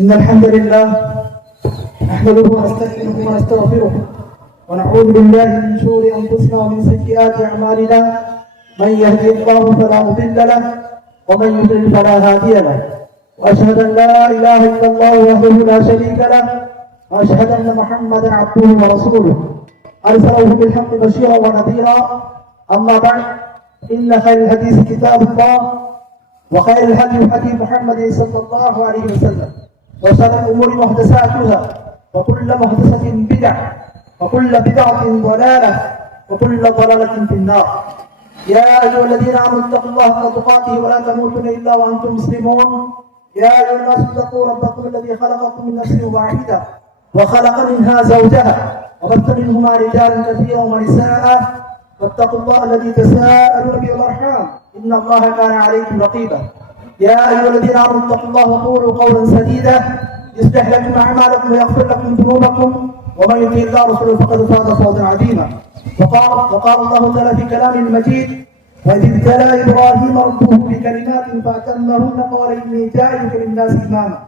إن الحمد لله نحمده ونستعينه ونستغفره ونعوذ بالله من شرور أنفسنا ومن سيئات أعمالنا. من يهدي الله فلا مضل له ومن يضلل فلا هادي له. وأشهد أن لا إله إلا الله وحده لا شريك له وأشهد أن محمدا عبده ورسوله أرسله بالحق بشيرا ونذيرا. أما بعد إن خير الحديث كتاب الله وخير الهدي هدي محمد صلى الله عليه وسلم وشر الأمور محدثاتها وكل محدثة بدعة وكل بدعة ضلالة وكل ضلالة في النار. يا أيها الذين آمنوا اتقوا الله حق تقاته ولا تموتن إلا وأنتم مسلمون. يا أيها الناس اتقوا ربكم الذي خلقكم من نفس واحدة وخلق منها زوجها وبث منهما رجالا كثيرا ونساء واتقوا الله الذي تساءلون به والأرحام إن الله كان عليكم رقيبا. يا أيها الذين آمنوا اتقوا الله وقولوا قولا سديدا يصلح لكم أعمالكم ويغفر لكم ذنوبكم ومن يطع الله ورسوله فقد فاز فوزا عظيما. وقال الله تعالى في كلامه المجيد: وإذ ابتلى إبراهيم ربه بكلمات فأتمهن قال إني جاعلك للناس إماما.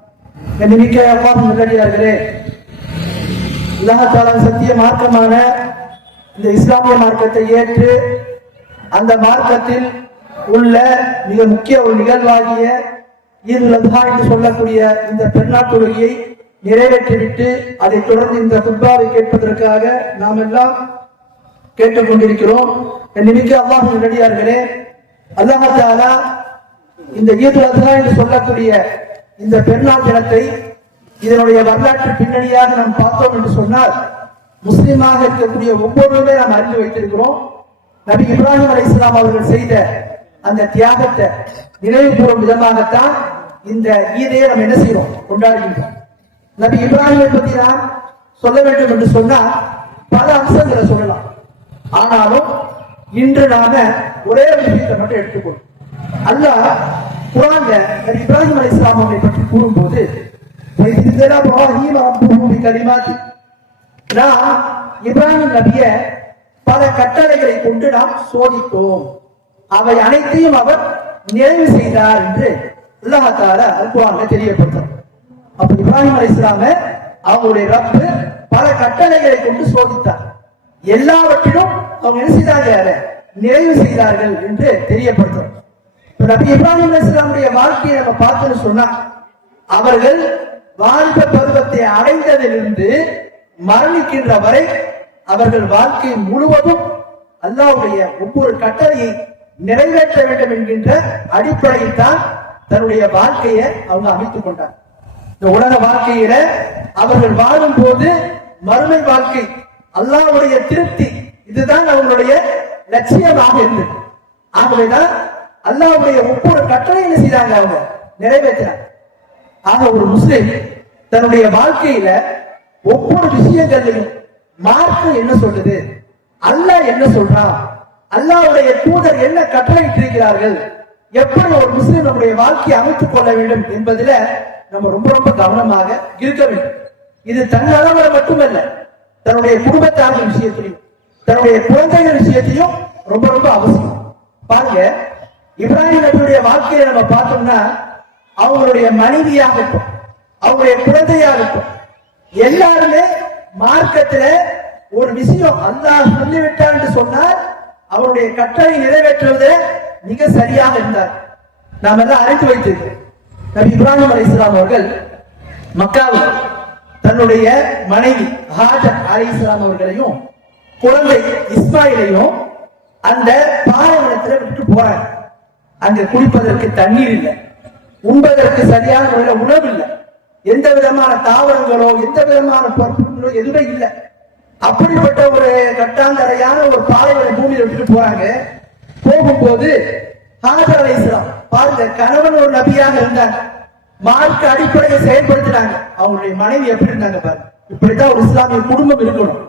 கண்ணிமிக்க அல்லாஹ்வின் நல்லடியார்களே, அல்லாஹ் தஆலா சத்திய மார்க்கமான இந்த இஸ்லாமிய மார்க்கத்தை ஏற்று அந்த மார்க்கத்தில் உள்ள மிக முக்கிய ஒரு நிகழ்வாகிய ஈதுல் அத்ஹா என்று சொல்லக்கூடிய இந்த பெருநாள் தொழுகையை நிறைவேற்றிவிட்டு அதைத் தொடர்ந்து இந்த குத்பாவை கேட்பதற்காக நாம் எல்லாம் கேட்டுக்கொண்டிருக்கிறோம். நிமிக்க அல்லாஹ்வின் நல்லடியார்களே, அல்லாஹ் தஆலா இந்த ஈதுல் அத்ஹா என்று சொல்லக்கூடிய இந்த பெருநாள் தினத்தை இதனுடைய வரலாற்று பின்னணியாக நாம் பார்த்தோம் என்று சொன்னால், முஸ்லிமாக இருக்கக்கூடிய ஒவ்வொருவருமே நாம் அறிந்து வைத்திருக்கிறோம். நபி இப்ராஹிம் அலைஹிஸ்ஸலாம் அவர்கள் செய்த அந்த தியாகத்தை நினைவு கூறும் விதமாகத்தான் இந்த ஈதையை நம்ம என்ன செய்யறோம், கொண்டாடுகின்றோம். நபி இப்ராஹிமை பற்றி நாம் சொல்ல வேண்டும் என்று சொன்னால் பல அம்சங்களை சொல்லலாம். ஆனாலும் இன்று நாம ஒரே ஒரு விஷயத்தை மட்டும் எடுத்துக்கொள்ளும். அல்லாஹ் குர்ஆன்ல நபி இப்ராஹிம் அலைஹிஸ்ஸலாம் அவர்களை பற்றி கூறும்போது, நாம் இப்ராஹிம் நபிய பல கட்டளைகளை கொண்டு நாம் சோதித்தோம், அவை அனைத்தையும் அவர் நிறைவு செய்தார் என்று அல்லாஹ் தஆலா குர்ஆன்ல தெரியப்படுத்தார். அப்ப இப்ராஹிம் அலைஹிஸ்ஸலாம அவங்களுடைய ரப்பு பல கட்டளைகளை கொண்டு சோதித்தார், எல்லாவற்றிலும் அவங்க என்ன செய்தாங்க, நிறைவு செய்தார்கள் என்று தெரியப்படுத்தார். நபி இப்ராஹிம் அலைஹிஸ்ஸலாமுடைய வாழ்க்கையை நம்ம பார்த்தோம்னு சொன்னா, அவர்கள் வாலிப பருவத்தை அடைந்ததிலிருந்து மரணிக்கின்ற வரை அவர்கள் வாழ்க்கை முழுவதும் அல்லாஹ்வுடைய ஒவ்வொரு கட்டளையை நிறைவேற்ற வேண்டும் என்கின்ற அடிப்படையில் தான் தன்னுடைய வாழ்க்கையை அவங்க அமைத்துக் கொண்டார். இந்த உலக வாழ்க்கையில அவர்கள் வாழும் போது மறுமை வாழ்க்கை, அல்லாஹ்வுடைய திருப்தி, இதுதான் அவங்களுடைய லட்சியமாக இருந்தது. ஆகவேதான் அல்லாஹ்வுடைய ஒவ்வொரு கட்டளையை செய்தாங்க, அவங்க நிறைவேற்றினாங்க. ஆக ஒரு முஸ்லிம் தன்னுடைய வாழ்க்கையில ஒவ்வொரு விஷயங்களையும் மார்க்கம் என்ன சொல்லுது, அல்லாஹ் என்ன சொல்றான், அல்லாஹ்வுடைய தூதர் என்ன கட்டளையிட்டு இருக்கிறார்கள், எப்படி ஒரு முஸ்லிம் நம்முடைய வாழ்க்கையை அமைத்துக் கொள்ள வேண்டும் என்பதில நம்ம ரொம்ப ரொம்ப கவனமாக இருக்க வேண்டும். இது தன்னளவுல மட்டுமல்ல, தன்னுடைய குடும்பத்தார்கள் விஷயத்திலையும் தன்னுடைய குழந்தைகள் விஷயத்தையும் ரொம்ப ரொம்ப அவசியம். பாருங்க, இப்ராஹிம் நபியுடைய வாழ்க்கையை நம்ம பார்த்தோம்னா, அவங்களுடைய மனைவியாகட்டும் அவங்களுடைய குழந்தையாகட்டும் எல்லாருமே மார்க்கத்துல ஒரு விஷயம் அல்லாஹ் சொல்லிவிட்டார் என்று சொன்னால் அவருடைய கட்டளை நிறைவேற்றுவது மிக சரியாக இருந்தார். நாம் எல்லாம் அறிந்து வைத்திருக்கிறோம். நபி இப்ராஹிம் அலைஹிஸ்ஸலாம் அவர்கள் மக்காவில் தன்னுடைய மனைவி ஹாஜர் அலைஹிஸ்ஸலாம் அவர்களையும் குழந்தை இஸ்மாயிலையும் அந்த பாலைவனத்துல விட்டு போறாங்க. அங்க குடிப்பதற்கு தண்ணீர் இல்லை, உண்பதற்கு சரியான முறையில் உணவு இல்லை, எந்த விதமான தாவரங்களோ எந்த விதமான பொருட்களோ எதுவுமே இல்லை. அப்படிப்பட்ட ஒரு கட்டாந்தரையான ஒரு பாலைவன பூமியில விட்டுட்டு போறாங்க. போகும்போது ஹாஜர் அலைஹிஸ்ஸலாம் பாருங்க, கணவன் ஒரு நபியாக இருந்தாங்க, மார்க்க அடிப்படையை செயல்படுத்தினாங்க. அவங்களுடைய மனைவி எப்படி இருந்தாங்க பாருங்க. இப்படித்தான் ஒரு இஸ்லாமிய குடும்பம் இருக்கணும்.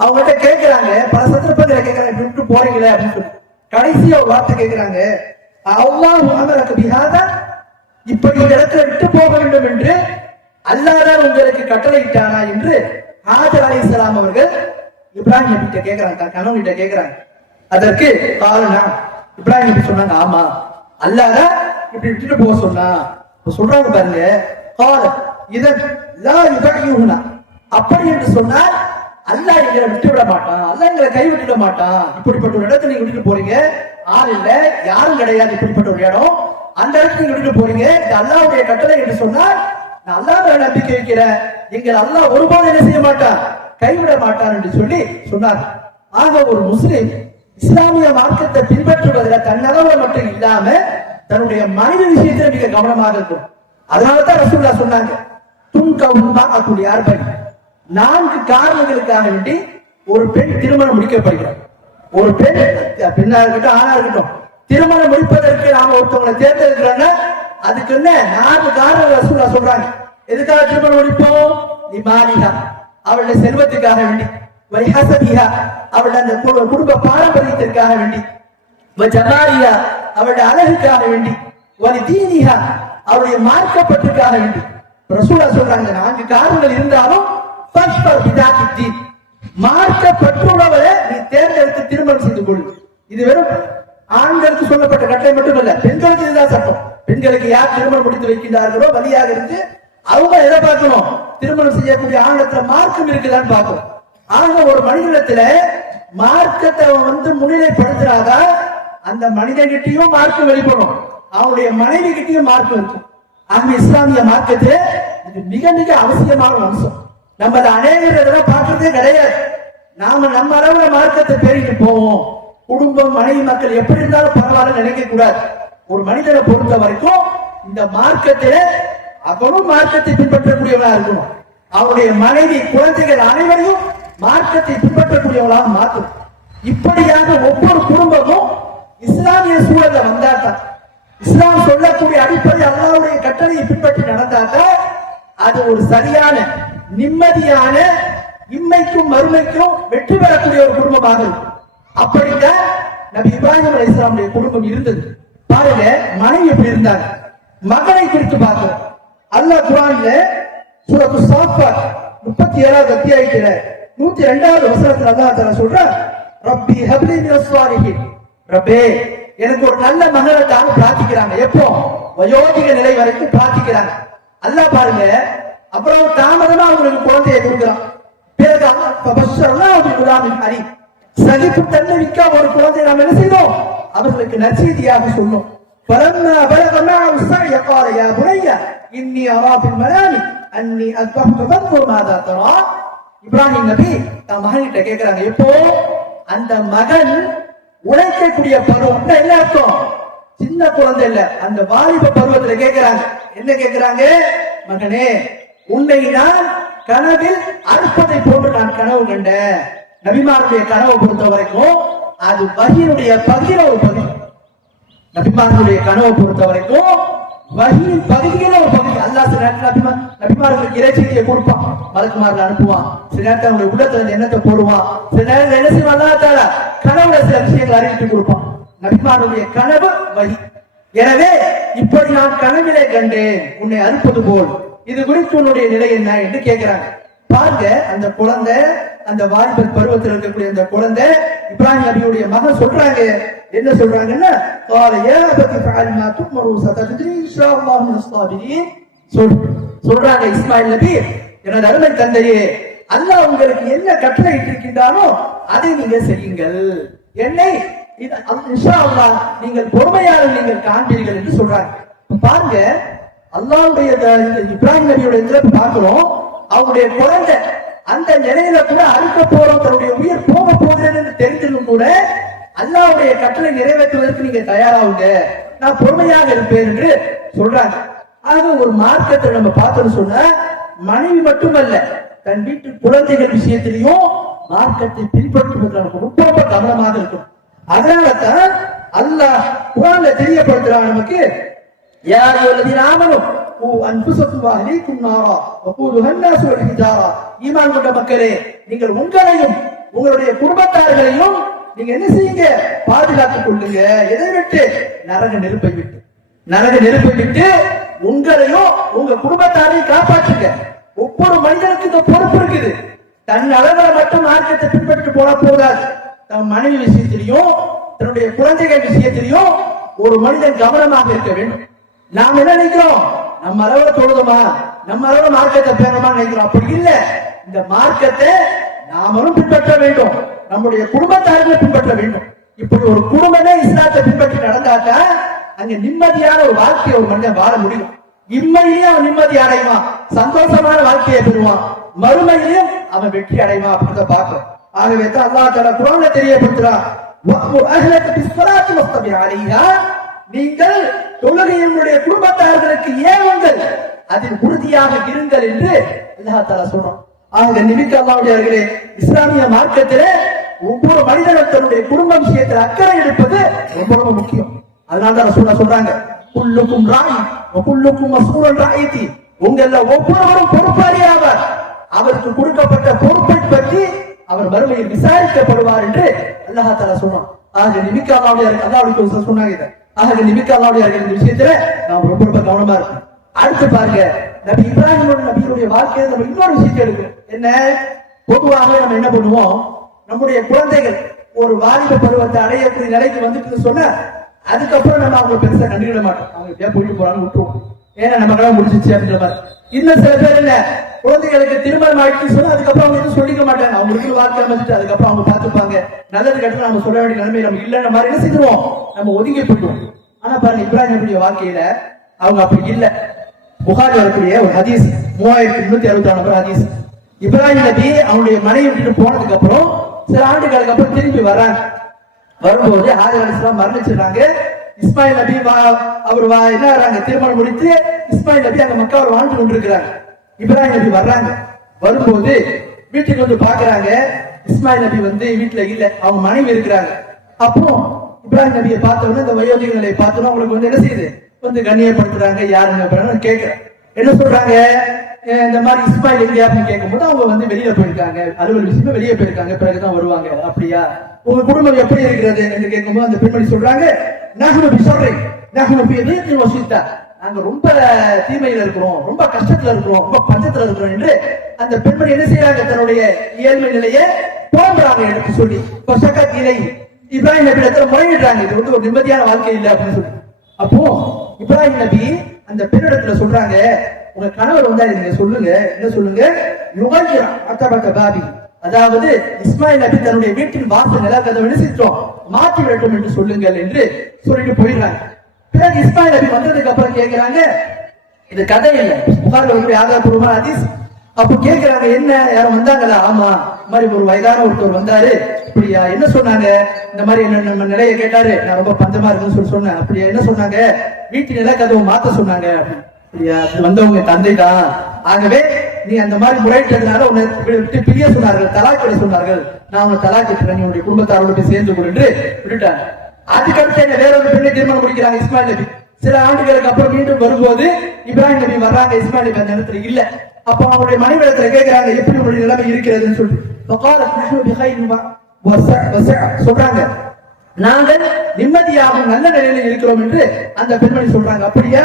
அவங்கள்ட்ட கேட்கிறாங்க, பல சந்தர்ப்பங்களை கேட்கிறாங்க, இப்படி விட்டு போறீங்களே அப்படின்னு சொல்லி. கடைசியா ஒரு வார்த்தை கேட்கிறாங்க, அல்லாஹ் அமரக பிஹாதா, இப்படி இந்த இடத்துல விட்டு போக வேண்டும் என்று அல்லாஹ் தான் உங்களுக்கு கட்டளையிட்டானா என்று ஹாஜர் அலைஹிஸ்ஸலாம் அவர்கள் இப்ராஹிம் நபி கிட்ட கேட்கிறாங்க, கணவன் கிட்ட கேட்கிறாங்க. அதற்கு காரணா இப்ராஹிம் நபி சொன்னாங்க, ஆமா அல்லாஹ் தான் இப்படி விட்டுட்டு போக சொன்னா. சொல்றாங்க பாருங்க, கால இதன் லா யுதயுனா, அப்படி என்று சொன்னால் அல்லாஹ் எங்களை விட்டு விட மாட்டான், அல்லாஹ் எங்களை கைவிட்டு விட மாட்டான். இப்படிப்பட்ட ஒரு இடத்துல நீங்க விட்டுட்டு போறீங்க, ஆள் இல்ல யாரும் கிடையாது, இப்படிப்பட்ட ஒரு இடம், அந்த இடத்துல நீங்க விட்டுட்டு போறீங்க. இது அல்லாஹ்வுடைய கட்டளை என்று சொன்னால் நான் அல்லாஹ் மேல நம்பிக்கை வைக்கிறேன், எங்கள் அல்லாஹ் ஒருபோதும் என்ன செய்ய மாட்டான், கைவிட மாட்டான் என்று சொல்லி சொன்னார். ஆக ஒரு முஸ்லிம் இஸ்லாமிய மார்க்கத்தை பின்பற்றுவதில் தன்னளவுல மட்டும் இல்லாம தன்னுடைய மனைவி விஷயத்துல மிக கவனமாக இருக்கும். அதனாலதான் ரசூலுல்லாஹ் சொன்னாங்க, துன்கவுமா அக்குல் அர்பை, 4 காரணங்களுக்காக வேண்டி ஒரு பெண் திருமணம் முடிக்கப்படுகிறார். ஒரு பெண், பெண்ணா இருக்கட்டும் ஆணா இருக்கட்டும், திருமணம் முடிப்பதற்கு நாம ஒருத்தவங்களை தேர்ந்தெடுக்கிறோம்னா அதுக்கு என்ன 4 காரணம் ரசூலுல்லாஹ் சொல்றாங்க. எதுக்காக திருமணம் முடிப்போம்? லிமாலிஹா, அவளுடைய செல்வத்துக்காக வேண்டி, வலிஹசபிஹா, அவளுடைய அந்த குடும்ப பாரம்பரியத்திற்காக வேண்டி, வஜமாலிஹா, அவளுடைய அழகுக்காக வேண்டி, வலிதீனிஹா, அவருடைய மார்க்கப்பற்றுக்காக வேண்டி. ரசூலுல்லாஹ் சொல்றாங்க 4 காரணங்கள் இருந்தாலும் மார்க்கப்பற்றுள்ளவரை நீ தேர்ந்தெடுத்து திருமணம் செய்து கொள். இது வெறும் ஆண்களுக்கு சொல்லப்பட்ட கட்டளை மட்டும் இல்ல, பெண்களுக்கு இதுதான் சட்டம். பெண்களுக்கு யார் திருமணம் முடித்து வைக்கின்றார்களோ வழியாக இருந்து அவங்க எதை பார்க்கணும், திருமணம் செய்யக்கூடிய ஆண்களத்துல மார்க்கம் இருக்குதான்னு பார்க்கணும். ஆக ஒரு மனிதனிடத்துல மார்க்கத்தை முன்னிலைப்படுத்தினாதான் அந்த மனிதன்கிட்டையும் மார்க்கம் வெளிப்படும், அவனுடைய மனைவி கிட்டையும் மார்க்கம் இருக்கும். ஆக இஸ்லாமிய மார்க்கத்துல இது மிக மிக அவசியமான அம்சம். நம்ம அநேகர் இதெல்லாம் பார்க்கறதே கிடையாது. நாம நம்ம அளவுல மார்க்கத்தை பேரிட்டு போவோம். குடும்பம், மனைவி, மக்கள் எப்படி இருந்தாலும் பரவாயில்ல நினைக்க கூடாது. ஒரு மனிதனை பொறுத்த வரைக்கும் இந்த மார்க்கத்தில அவனும் மார்க்கத்தை பின்பற்றக்கூடியவனா இருக்கணும், அவனுடைய மனைவி, குழந்தைகள் அனைவரையும் மார்க்கத்தை பின்பற்றக்கூடியவளாக மாற்றும். இப்படியாக ஒவ்வொரு குடும்பமும் இஸ்லாமிய சூழல்ல வந்தாதான், இஸ்லாம் சொல்லக்கூடிய அடிப்படை அல்லாஹ்வுடைய கட்டளையை பின்பற்றி நடந்தாதான் அது ஒரு சரியான நிம்மதியான இம்மைக்கும் மறுமைக்கும் வெற்றி பெறக்கூடிய ஒரு குடும்பமாக இருக்கும். அப்படித்தான் நபி இப்ராஹிம் அலைஹிஸ்ஸலாமுடைய குடும்பம் இருந்தது. பாருங்க, மனைவி எப்படி இருந்தாங்க, மகனை குறித்து பார்க்கிறோம். அல்லாஹ் குர்ஆன்ல சூரத்து ஸாஃபாத் 37வது அத்தியாயத்தில 102வது வசனத்துல அல்லாஹ் தஆலா சொல்றார், ரப்பி ஹப்லி மினஸ் ஸாலிஹீன், ரப்பே எனக்கு ஒரு நல்ல மகனை தான் பிரார்த்திக்கிறாங்க. எப்போ? வயோதிக நிலை வரைக்கும் பிரார்த்திக்கிறாங்க. அல்லாஹ் பாருங்க, அப்புறம் தாமதமா அவங்களுக்கு குழந்தையை கொடுக்கிறான். பிறகு சகிப்பு தன்மை மிக்க ஒரு குழந்தையை நாம் என்ன செய்தோம், அவர்களுக்கு நற்செய்தியாக சொன்னோம். இப்ராஹிம் நபி தன் மகன்கிட்ட கேட்கிறாங்க. எப்போ? அந்த மகன் உழைக்கக்கூடிய பருவம், என்ன அர்த்தம், சின்ன குழந்தை இல்ல, அந்த வாலிப பருவத்துல கேட்கிறாங்க. என்ன கேட்கிறாங்க? மகனே, உன்னை நான் கனவில் அறுப்பதை போன்று நான் கனவு கண்டேன். நபிமாருடைய கனவை பொறுத்த வரைக்கும் அது வஹியினுடைய பகுதியில ஒரு பகுதி. நபிமாருடைய கனவை பொறுத்த வரைக்கும் வஹியின் பகுதியில ஒரு பகுதி. அல்லாஹ் சில நேரத்தில் நபிமார்களுக்கு இறைச்சியை கொடுப்பான், மலக்குமார்கள் அனுப்புவான். சில நேரத்தில் அவங்களுடைய உள்ளத்துல எண்ணத்தை போடுவான். சில நேரத்தில் என்ன செய்வான், அல்லாஹ் தஆலா கனவுல சில விஷயங்களை அறிவித்து கொடுப்பான். நபிமாருடைய கனவு வஹி. எனவே இப்படி நான் கனவிலே கண்டேன் உன்னை அறுப்பது போல், இது குறித்து உன்னுடைய நிலை என்ன என்று கேட்கிறாங்க. பாருங்க, அந்த குழந்தை, அந்த வாலிபர் பருவத்தில் இருக்கக்கூடிய அந்த குழந்தை இப்ராஹிம் நபியுடைய மகன் சொல்றாங்க. என்ன சொல்றாங்கன்னா, சொல்றாங்க, இஸ்மாயில் நபி, எனது அருமை தந்தையே, அல்லாஹ் உங்களுக்கு என்ன கட்டளை இட்டிருக்கின்றானோ அதை நீங்க செய்யுங்கள், என்னை இன்ஷா அல்லாஹ் நீங்கள் பொறுமையாக நீங்கள் காண்பீர்கள் என்று சொல்றாங்க. பாருங்க, அல்லாஹ்வுடைய இப்ராஹிம் நபியுடைய சிறப்பு பார்க்கிறோம். அவருடைய குழந்தை அந்த நிலையில கூட அறுக்க போறோம், தன்னுடைய உயிர் போக போகிறது என்று தெரிந்திருந்தும் கூட அல்லாஹ்வுடைய கட்டளை நிறைவேற்றுவதற்கு நீங்க தயாராகுங்க, நான் பொறுமையாக இருப்பேன் என்று சொல்றாங்க. ஆக ஒரு மார்க்கத்தை நம்ம பார்த்தோம்னு சொன்னா மனைவி மட்டுமல்ல, தன் வீட்டு குழந்தைகள் விஷயத்திலையும் மார்க்கத்தை பின்பற்றுவதற்கு ரொம்ப ரொம்ப கவனமாக இருக்கும். அதனாலதான் அல்லாஹ் குர்ஆன்ல தெரியப்படுத்துறான் நமக்கு, யா அய்யுஹல்லதீன ஆமனூ கூ அன்ஃபுஸக்கும் வ அஹ்லீக்கும் நாரா வகூதுஹா அன்-நாஸ் வல் ஹிஜாரா, ஈமான் கொண்ட மக்களே, நீங்கள் உங்களையும் உங்களுடைய குடும்பத்தார்களையும் நீங்க என்ன செய்யுங்க, பாதுகாத்துக் கொள்ளுங்க. எதை விட்டு? நரக நெருப்பை விட்டு. நரக நெருப்பை விட்டு உங்களையும் உங்க குடும்பத்தாரையும் காப்பாற்றுங்க. ஒவ்வொரு மனிதனுக்கு இந்த பொறுப்பு இருக்குது. தன் அளவுல மட்டும் மார்க்கத்தை பின்பற்றி போன போதாது, தன் மனைவி விஷயத்திலையும் தன்னுடைய குழந்தைகள் விஷயத்திலையும் ஒரு மனிதன் கவனமாக இருக்க வேண்டும். நாம் என்ன நினைக்கிறோம், நம்ம அளவுல தொழுதுமா, நம்ம அளவுல மார்க்கத்தை பேரமா நினைக்கிறோம். அப்படி இல்ல. இந்த மார்க்கத்தை நாமளும் பின்பற்ற வேண்டும், நம்முடைய குடும்பத்தார்கள் பின்பற்ற வேண்டும். இப்படி ஒரு குடும்பமே இஸ்லாத்தை பின்பற்றி நடந்தாட்டா அங்க நிம்மதியான ஒரு வாழ்க்கையை ஒரு மனிதன் வாழ முடியும். இம்மையிலேயே அவன் நிம்மதி அடைவான், சந்தோஷமான வாழ்க்கையை பெறுவான், மறுமையிலும் அவன் வெற்றி அடைவான் அப்படின்றத பார்க்கிறோம். ஆகவே தான் அல்லாஹ் தஆலா குர்ஆன்ல தெரியப்படுத்துறான், வஅமுர் அஹ்லக பிஸ்ஸலாத்தி வஸ்தபிர் அலைஹா, நீங்கள் தொழுகையினுடைய குடும்பத்தார்களுக்கு ஏவுங்கள், அதில் உறுதியாக இருங்கள் என்று அல்லாஹ் தஆலா சொல்றான். ஆக நிமிக்க அல்லாஹ்வுடையவர்களே, இஸ்லாமிய மார்க்கத்திலே ஒவ்வொரு மனிதனும் தன்னுடைய குடும்ப விஷயத்தில் அக்கறை எடுப்பது ரொம்ப ரொம்ப முக்கியம். அதனாலதான் ரசூலுல்லாஹ் சொல்றாங்க, குல்லுக்கும் ராயி வ குல்லுக்கும் மஸ்ஊலுன் ராயிதி, உங்கள ஒவ்வொருவரும் பொறுப்பாளி ஆவார், அவருக்கு கொடுக்கப்பட்ட பொறுப்பை பற்றி அவர் மறுமையில் விசாரிக்கப்படுவார் என்று அல்லாஹ் தஆலா சொல்றான். ஆக நிமிக்க அல்லாஹ்வுடைய சொன்னாங்க இதை. ஆக நிமிக்க அல்லாஹ்வுடைய இந்த விஷயத்துல நாம் ரொம்ப ரொம்ப கவனமா இருக்கணும். அடுத்து பாருங்க, நபி இப்ராஹிம் நபியுடைய வாழ்க்கையில நம்ம இன்னொரு விஷயத்தை எடுக்கணும். என்ன, பொதுவாக நம்ம என்ன பண்ணுவோம், நம்முடைய குழந்தைகள் ஒரு வாலிப பருவத்தை அடையக்கூடிய நிலைக்கு வந்துட்டு சொன்ன அதுக்கப்புறம் நம்ம அவங்க பெருசா கண்டுக்கிட மாட்டோம், அவங்க எப்படியா போயிட்டு போறாங்க விட்டுருவோம், ஏன்னா நம்ம கடை முடிச்சிச்சு அப்படின்ற மாதிரி. இன்னும் சில பேர் இல்ல, குழந்தைகளுக்கு திருமணம் ஆயிடுச்சு சொன்னா அதுக்கப்புறம் அவங்க எதுவும் சொல்லிக்க மாட்டாங்க, அவங்களுக்கு வாழ்க்கை அமைச்சிட்டு அதுக்கப்புறம் அவங்க பார்த்துப்பாங்க, நல்லது கட்டணும் நம்ம சொல்ல வேண்டிய நிலைமை நம்ம இல்லைன்ற மாதிரி என்ன செஞ்சிருவோம், நம்ம ஒதுங்கி போயிடுவோம். ஆனா பாருங்க, இப்ராஹிம் வாழ்க்கையில அவங்க அப்படி இல்லை. புகாரி வரக்கூடிய ஒரு ஹதீஸ், 3366 நம்பர் ஹதீஸ். இப்ராஹிம் நபி அவனுடைய மனைவி விட்டு போனதுக்கு அப்புறம் சில ஆண்டுகளுக்கு அப்புறம் திரும்பி வர்றாங்க. வரும்போது ஹாஜர் அலைஹிஸ்ஸலாம் மரணிச்சிடுறாங்க. இஸ்மாயில் நபி அவர் என்ன திருமணம் முடித்து இஸ்மாயில் நபி அங்க மக்காவில் வாழ்ந்து கொண்டிருக்கிறாங்க. இப்ராஹிம் நபி வர்றாங்க. வரும்போது வீட்டுக்கு வந்து பாக்குறாங்க, இஸ்மாயில் நபி வீட்டுல இல்ல, அவங்க மனைவி இருக்கிறாங்க. அப்போ இப்ராஹிம் நபியை பார்த்தவொடனே இந்த வயோதிகளை பார்த்தோன்னா உங்களுக்கு என்ன செய்யுது, கண்ணியப்படுத்துறாங்க. யாருன்னு கேட்கிறேன், என்ன சொல்றாங்க, இந்த மாதிரி இஸ்மாயில் எங்க அப்படின்னு கேட்கும்போது அவங்க வெளியில போயிருக்காங்க, அலுவல் விஷயமா வெளியே போயிருக்காங்க, பிறகுதான் வருவாங்க. அப்படியா, உங்க குடும்பம் எப்படி இருக்கிறது என்று கேட்கும்போது அந்த பெண்மணி சொல்றாங்க, நாங்க ரொம்ப தீமையில இருக்கிறோம், ரொம்ப கஷ்டத்துல இருக்கிறோம், ரொம்ப பஞ்சத்துல இருக்கிறோம் என்று அந்த பெண்மணி என்ன செய்யறாங்க, தன்னுடைய இயல்மை நிலையை போன்றாங்க எடுத்து சொல்லி இலை இப்ராஹிம் நபி இடத்துல முறையிடுறாங்க, இது ஒரு நிம்மதியான வாழ்க்கை இல்லை அப்படின்னு சொல்லி. அப்போ இப்ராஹிம் நபி அந்த பெண்ணிடத்துல சொல்றாங்க, உங்க கணவர் வந்தாரு, நீங்க சொல்லுங்க, என்ன சொல்லுங்க, பாபி, அதாவது இஸ்மாயில் நபி தன்னுடைய வீட்டின் வாசல் நிலக்கதவை என்ன செஞ்சோம் மாற்றி விடட்டும் என்று சொல்லுங்கள் என்று சொல்லிட்டு போயிடுறாங்க. பிறகு இஸ்மாயில் நபி வந்ததுக்கு அப்புறம் கேட்கிறாங்க, இது கதை இல்லை, புகாரில் ஆதாரப்பூர்வமான ஹதீஸ். அப்போ கேட்கிறாங்க, என்ன யாரும் வந்தாங்களா? ஆமா, இந்த மாதிரி ஒரு வயதான ஒருத்தர் வந்தாரு. அப்படியா, என்ன சொன்னாங்க? இந்த மாதிரி நம்ம நிலையை கேட்டாரு, நான் ரொம்ப பஞ்சமா இருக்குன்னு சொல்லி சொன்னேன். அப்படியா, என்ன சொன்னாங்க? வீட்டு நிலக்கதவை மாத்த சொன்னாங்க. அப்படியா, வந்தவங்க தந்தை தான், ஆகவே நீ அந்த மாதிரி முறையிட்டதுனால உன்னை விட்டு பிரிய சொன்னார்கள், தலாக்கிட சொன்னார்கள், நான் உன்னை தலாக்கிட்டுறேன், உன்னுடைய குடும்பத்தாரோட போய் சேர்ந்து கொண்டு விட்டுட்டாங்க. அதுக்கடுத்து என்ன வேற ஒரு பெண்ணை திருமணம் முடிக்கிறாங்க இஸ்மாயில் நபி. சில ஆண்டுகளுக்கு அப்புறம் மீண்டும் வரும்போது இப்ராஹிம் நபி வர்றாங்க, இஸ்மாயில் நபி அந்த இடத்துல இல்ல. அப்போ அவருடைய மனைவிடத்துல கேட்கிறாங்க, எப்படி உங்களுடைய நிலைமை இருக்கிறதுன்னு சொல்லிட்டு சொல்றாங்க, நாங்கள் நிம்மதியாக நல்ல நிலையில இருக்கிறோம் என்று அந்த பெண்மணி சொல்றாங்க. அப்படியா,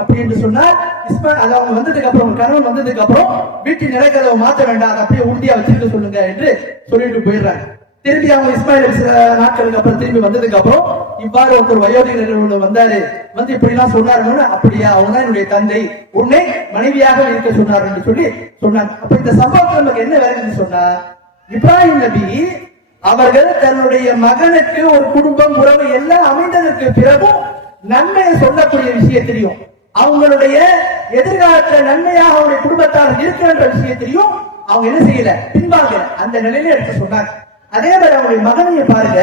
அப்படி என்று சொன்னால் இஸ்மாயில் அவங்க வந்ததுக்கு அப்புறம், கணவன் வந்ததுக்கு அப்புறம் வீட்டின் நிலைக்கதவை மாற்ற வேண்டாம், அதை அப்படியே உறுதியா வச்சிருக்க சொல்லுங்க என்று சொல்லிட்டு போயிடுறாங்க. திரும்பி அவங்க இஸ்மாயில் சில நாட்களுக்கு அப்புறம் திரும்பி வந்ததுக்கு அப்புறம் இவ்வாறு ஒருத்தர் வயோதிகர்கள் வந்தாரு, இப்படி எல்லாம் சொன்னாருன்னு. அப்படியா, அவங்க தான் என்னுடைய தந்தை, உன்னை மனைவியாக இருக்க சொன்னார் என்று சொல்லி சொன்னாங்க. அப்ப இந்த சம்பவத்தில் நமக்கு என்ன வேலைன்னு சொன்னா, இப்ராஹிம் நபி அவர்கள் தன்னுடைய மகனுக்கு ஒரு குடும்பம் உறவு எல்லாம் அமைந்ததற்கு பிறகும் நன்மையை சொல்லக்கூடிய விஷயத்திலையும், அவங்களுடைய எதிர்காலத்துல நன்மையாக அவருடைய குடும்பத்தார் இருக்கின்ற விஷயத்திலையும் அவங்க என்ன செய்யல, பின்பாக அந்த நிலையில எடுத்து சொன்னாங்க. அதே மாதிரி அவங்களுடைய மகனைய பாருங்க,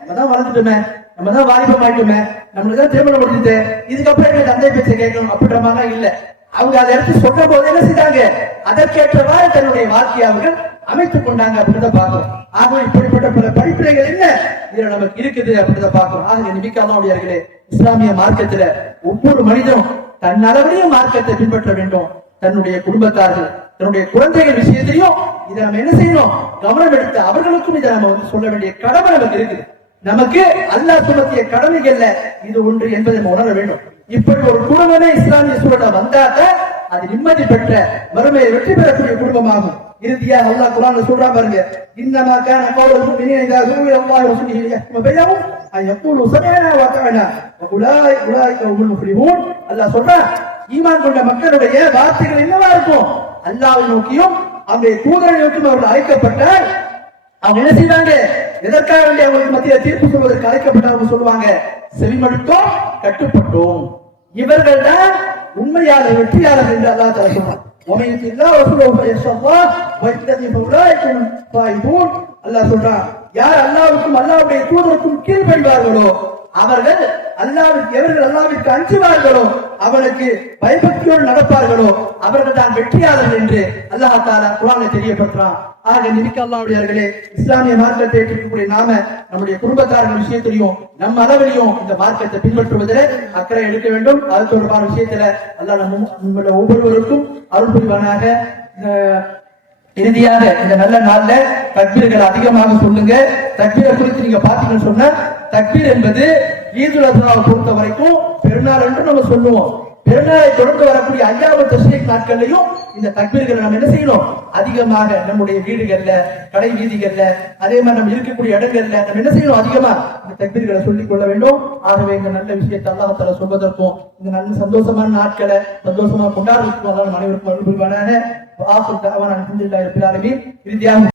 நம்ம தான் வளர்ந்துட்டோமே, நம்ம தான் வாலிபம் ஆயிட்டோமே, நம்மளுக்கு தான் திருமணம் முடிஞ்சுட்டு, இதுக்கப்புறம் எங்க தந்தை பேச்சை கேட்கணும் அப்படின்ற மாதிரி இல்ல. அவங்க அதை எடுத்து சொன்ன போது என்ன செய்தாங்க, அதற்கேற்றவாறு தன்னுடைய வாழ்க்கையை அவர்கள் அமைத்துக் கொண்டாங்க அப்படின்றத பார்க்கிறோம். ஆக இப்படிப்பட்ட பல படிப்பினைகள் என்ன இதுல நமக்கு இருக்குது அப்படின்றத பார்க்கிறோம். ஆக நிமிக்காதவர்களே, இஸ்லாமிய மார்க்கத்துல ஒவ்வொரு மனிதனும் தன் அளவிலையும் மார்க்கத்தை பின்பற்ற வேண்டும். தன்னுடைய குடும்பத்தார்கள், தன்னுடைய குழந்தைகள் விஷயத்தையும் இதை நம்ம என்ன செய்யணும், கவனம் எடுத்து அவர்களுக்கும் இதை நம்ம சொல்ல வேண்டிய கடமை நமக்கு இருக்குது. நமக்கு அல்லாஹ் சுமத்திய கடமைகள்ல இது ஒன்று என்பதை நம்ம உணர வேண்டும். இப்படி ஒரு குடும்பமே இஸ்லாமிய சூழல வந்தாக்க அது நிம்மதி பெற்ற மறுமையை வெற்றி பெறக்கூடிய குடும்பமாகும். இறுதியாக அல்லாஹ் குர்ஆன்ல சொல்றான் பாருங்க, இன்னமா கான கௌலுல் முஃமினீன இதா ஸுஇல அல்லாஹு வ ரசூலுஹு லியஹ்கும பைனஹும் அன் யகூலு ஸமிஅனா வ அத்தஅனா வ உலாயிக ஹுமுல் முஃப்லிஹூன். அல்லாஹ் சொல்றான், ஈமான் கொண்ட மக்களுடைய வார்த்தைகள் என்னவா இருக்கும்? அல்லாஹ்வை நோக்கியும் அவருடைய தூதரை நோக்கியும் அவர்கள் அழைக்கப்பட்டால் அவங்க என்ன செய்வாங்க? எதற்காக வேண்டி அவங்களுக்கு மத்திய தீர்ப்பு சொல்வதற்கு அழைக்கப்பட்டவங்க சொல்லுவாங்க, செவிமடுத்தோம், கட்டுப்பட்டோம். இவர்கள் தான் உண்மையான வெற்றியாளர்கள் என்று அல்லாஹ் தஆலா சொல்றான். அல்லாஹ் சொல்றான், யார் அல்லாஹ்வுக்கும் அல்லாஹ்வுடைய தூதருக்கும் கீழ்ப்படிவார்களோ அவர்கள் எவர்கள் அல்லாஹ்விற்கு அஞ்சுவார்களோ அவனுக்கு பயபக்தியோடு நடப்பார்களோ அவர்கள் தான் வெற்றியாளர்கள் என்று அல்லாஹ் தஆலா குர்ஆனில் தெரியப்படுத்துறான். ஆக நிமிக்க அல்லாஹ்வுடையவர்களே, இஸ்லாமிய மார்க்கத்தை ஏற்றுக்கக்கூடிய நாம நம்முடைய குடும்பத்தார்கள் விஷயத்திலையும் நம்ம அளவிலையும் இந்த மார்க்கத்தை பின்பற்றுவதில் அக்கறை எடுக்க வேண்டும். அது தொடர்பான விஷயத்துல அல்லாஹ் நம்மள ஒவ்வொருவருக்கும் அருள் புரிவானாக. இறுதியாக இந்த நல்ல நாள்ல தக்பீர்கள் அதிகமாக சொல்லுங்க. தக்பீரை குறித்து நீங்க பாத்தீங்கன்னு சொன்னா, தக்பீர் என்பது ஈதுல் அத்ஹாவை பொறுத்த வரைக்கும் பெருநாள் என்று நம்ம சொல்லுவோம். பெருநாளை தொடர்ந்து வரக்கூடிய ஐயாவது தஷ்ரீக் நாட்கள்லையும் இந்த தக்பீர்களை நம்ம என்ன செய்யணும்? அதிகமாக நம்முடைய வீடுகள்ல, கடை வீதிகள்ல, அதே மாதிரி நம்ம இருக்கக்கூடிய இடங்கள்ல நம்ம என்ன செய்யணும்? அதிகமா இந்த தக்பீர்களை சொல்லிக் கொள்ள வேண்டும். ஆகவே இந்த நல்ல விஷயத்தை அல்லாஹ் தஆலா சொல்வதற்கும் இந்த நல்ல சந்தோஷமான நாட்களை சந்தோஷமா கொண்டாடுவதற்கும் அல்லாஹ் அனைவருக்கும் அருள் புரிவானாக. ஆஃபிர் தஅவானா அல்ஹம்துலில்லாஹி ரப்பில் ஆலமீன். இறுதியாக